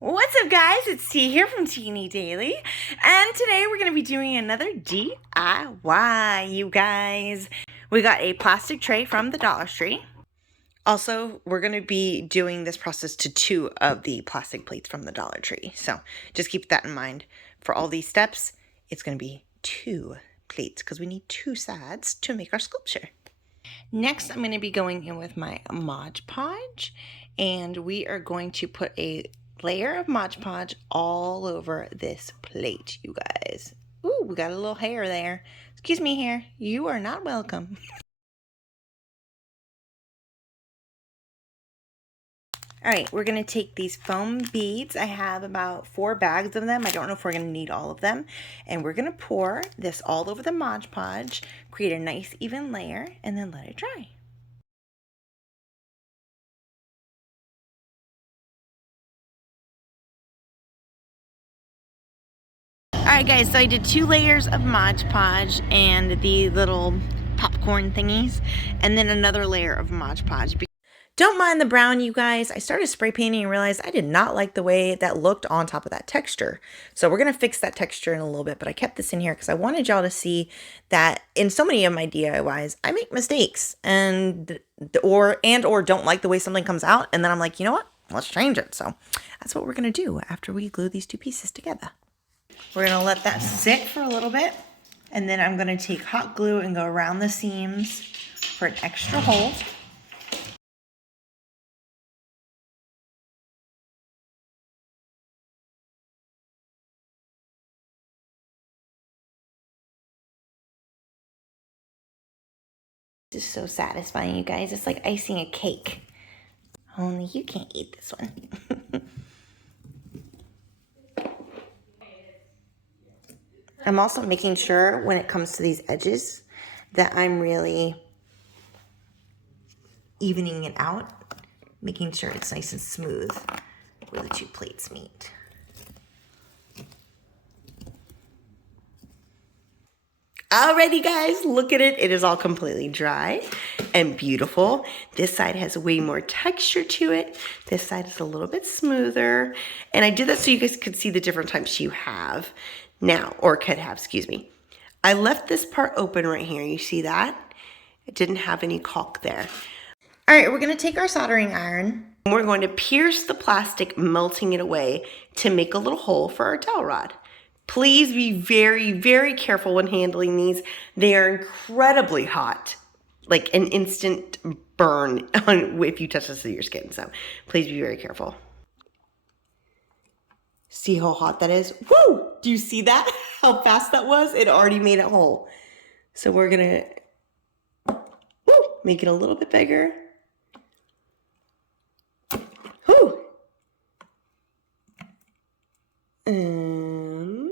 What's up, guys? It's T here from Ti&Ni Daily, and today we're going to be doing another DIY, you guys. We got a plastic tray from the Dollar Tree. Also, we're going to be doing this process to 2 of the plastic plates from the Dollar Tree, so just keep that in mind. For all these steps, it's going to be 2 plates because we need 2 sides to make our sculpture. Next, I'm going to be going in with my Modge Podge, and we are going to put a layer of Modge Podge all over this plate, you guys. Ooh, we got a little hair there. Excuse me, hair. You are not welcome. All right, we're going to take these foam beads. I have about 4 bags of them. I don't know if we're going to need all of them. And we're going to pour this all over the Modge Podge, create a nice even layer, and then let it dry. Alright guys, so I did 2 layers of Modge Podge and the little popcorn thingies, and then another layer of Modge Podge. Don't mind the brown, you guys. I started spray painting and realized I did not like the way that looked on top of that texture. So we're going to fix that texture in a little bit, but I kept this in here because I wanted y'all to see that in so many of my DIYs, I make mistakes and or don't like the way something comes out, and then I'm like, you know what? Let's change it. So that's what we're going to do after we glue these 2 pieces together. We're going to let that sit for a little bit, and then I'm going to take hot glue and go around the seams for an extra hold. This is so satisfying, you guys. It's like icing a cake. Only you can't eat this one. I'm also making sure when it comes to these edges that I'm really evening it out, making sure it's nice and smooth where the 2 plates meet. Alrighty guys, look at it. It is all completely dry and beautiful. This side has way more texture to it. This side is a little bit smoother. And I did that so you guys could see the different types you have now, or could have, excuse me. I left this part open right here. You see that? It didn't have any caulk there. All right, we're gonna take our soldering iron and we're going to pierce the plastic, melting it away to make a little hole for our dowel rod. Please be very, very careful when handling these. They are incredibly hot, like an instant burn if you touch this to your skin. So please be very careful. See how hot that is? Woo! Do you see that? How fast that was? It already made it whole. So we're gonna make it a little bit bigger. Woo! And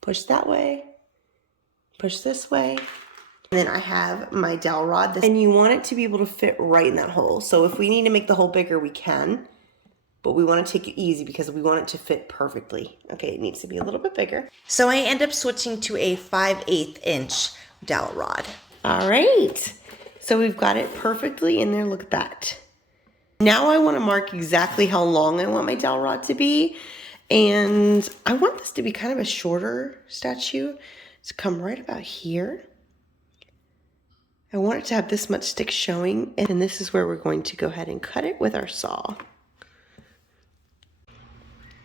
push that way, push this way. And then I have my dowel rod, and you want it to be able to fit right in that hole. So if we need to make the hole bigger, we can, but we want to take it easy because we want it to fit perfectly. Okay, it needs to be a little bit bigger. So I end up switching to a 5/8 inch dowel rod. All right, so we've got it perfectly in there. Look at that. Now I want to mark exactly how long I want my dowel rod to be. And I want this to be kind of a shorter statue to come right about here. I want it to have this much stick showing, and this is where we're going to go ahead and cut it with our saw.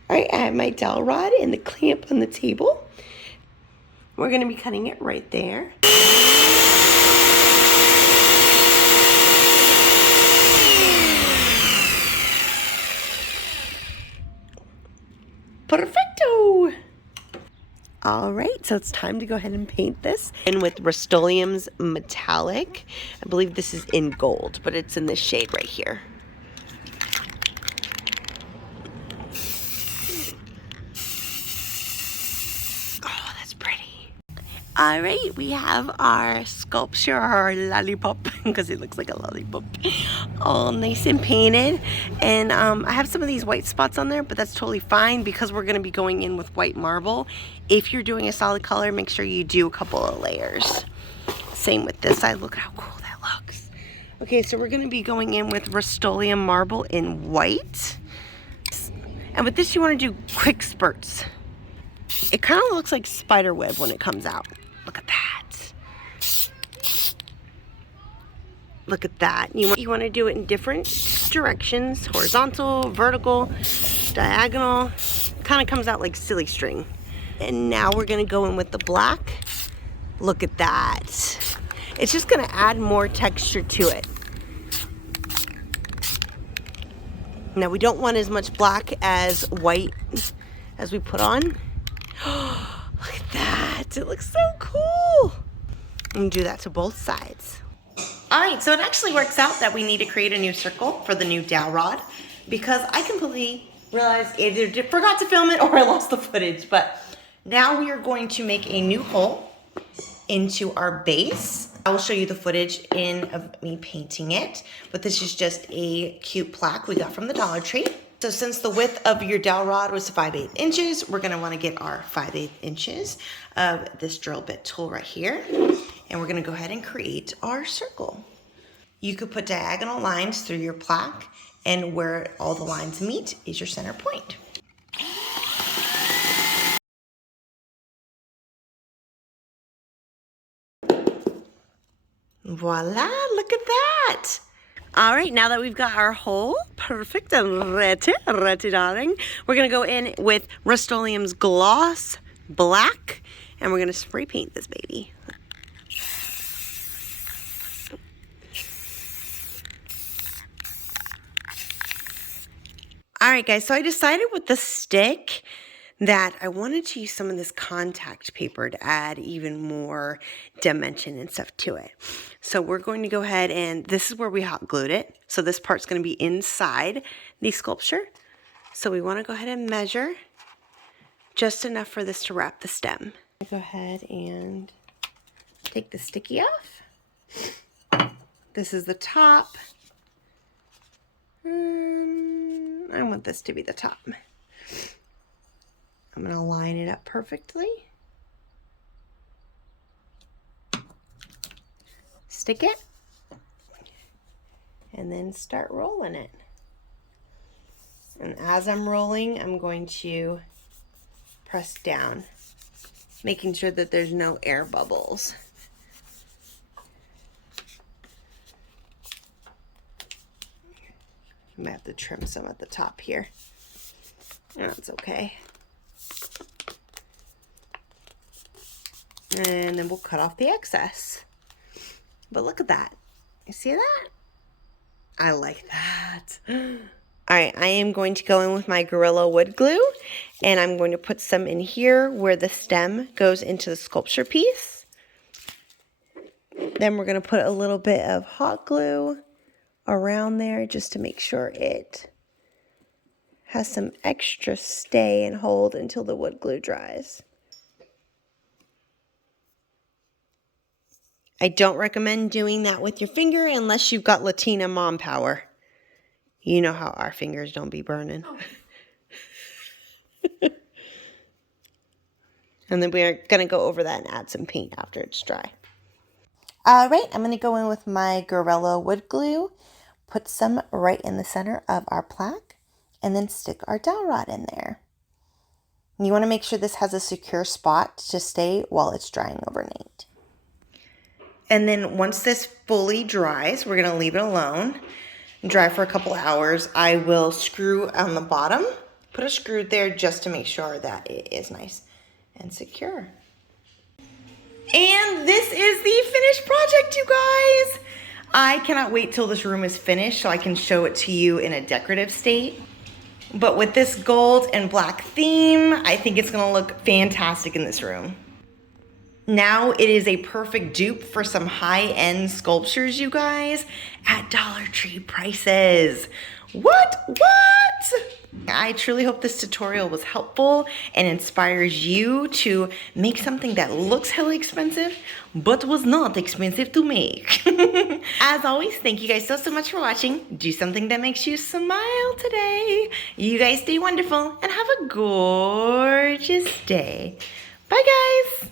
All right, I have my dowel rod and the clamp on the table. We're going to be cutting it right there. Perfecto! All right, so it's time to go ahead and paint this. And with Rust-Oleum's Metallic, I believe this is in gold, but it's in this shade right here. Oh, that's pretty. All right, we have our sculpture, our lollipop, because it looks like a lollipop, all nice and painted. And I have some of these white spots on there, but that's totally fine because we're going to be going in with white marble. If you're doing a solid color, make sure you do a couple of layers. Same with this side. Look at how cool that looks. Okay, so we're going to be going in with Rust-Oleum marble in white. And with this, you want to do quick spurts. It kind of looks like spider web when it comes out. Look at that. Look at that. You want to do it in different directions. Horizontal, vertical, diagonal. Kind of comes out like silly string. And now we're going to go in with the black. Look at that. It's just going to add more texture to it. Now we don't want as much black as white as we put on. Look at that. It looks so cool. I'm going to do that to both sides. All right, so it actually works out that we need to create a new circle for the new dowel rod because I completely realized either forgot to film it or I lost the footage. But now we are going to make a new hole into our base. I will show you the footage of me painting it, but this is just a cute plaque we got from the Dollar Tree. So since the width of your dowel rod was 5/8 inches, we're gonna wanna get our 5/8 inches of this drill bit tool right here. And we're gonna go ahead and create our circle. You could put diagonal lines through your plaque, and where all the lines meet is your center point. Voila, look at that. All right, now that we've got our hole perfect and ready, darling, we're gonna go in with Rust-Oleum's Gloss Black, and we're gonna spray paint this baby. All right, guys, so I decided with the stick that I wanted to use some of this contact paper to add even more dimension and stuff to it. So we're going to go ahead and this is where we hot glued it. So this part's going to be inside the sculpture. So we want to go ahead and measure just enough for this to wrap the stem. Go ahead and take the sticky off. This is the top. I want this to be the top. I'm going to line it up perfectly. Stick it. And then start rolling it. And as I'm rolling, I'm going to press down, making sure that there's no air bubbles. I might have to trim some at the top here. That's okay. And then we'll cut off the excess. But look at that. You see that? I like that. All right, I am going to go in with my Gorilla wood glue, and I'm going to put some in here where the stem goes into the sculpture piece. Then we're going to put a little bit of hot glue around there just to make sure it has some extra stay and hold until the wood glue dries. I don't recommend doing that with your finger unless you've got Latina mom power. You know how our fingers don't be burning. Oh. And then we're going to go over that and add some paint after it's dry. All right, I'm going to go in with my Gorilla wood glue, put some right in the center of our plaque, and then stick our dowel rod in there. You want to make sure this has a secure spot to stay while it's drying overnight. And then once this fully dries, we're going to leave it alone, dry for a couple hours. I will screw on the bottom, put a screw there just to make sure that it is nice and secure. And this is the finished project, you guys. I cannot wait till this room is finished so I can show it to you in a decorative state. But with this gold and black theme, I think it's gonna look fantastic in this room. Now it is a perfect dupe for some high-end sculptures, you guys, at Dollar Tree prices. What? I truly hope this tutorial was helpful and inspires you to make something that looks hella expensive, but was not expensive to make. As always, thank you guys so much for watching. Do something that makes you smile today. You guys stay wonderful and have a gorgeous day. Bye, guys.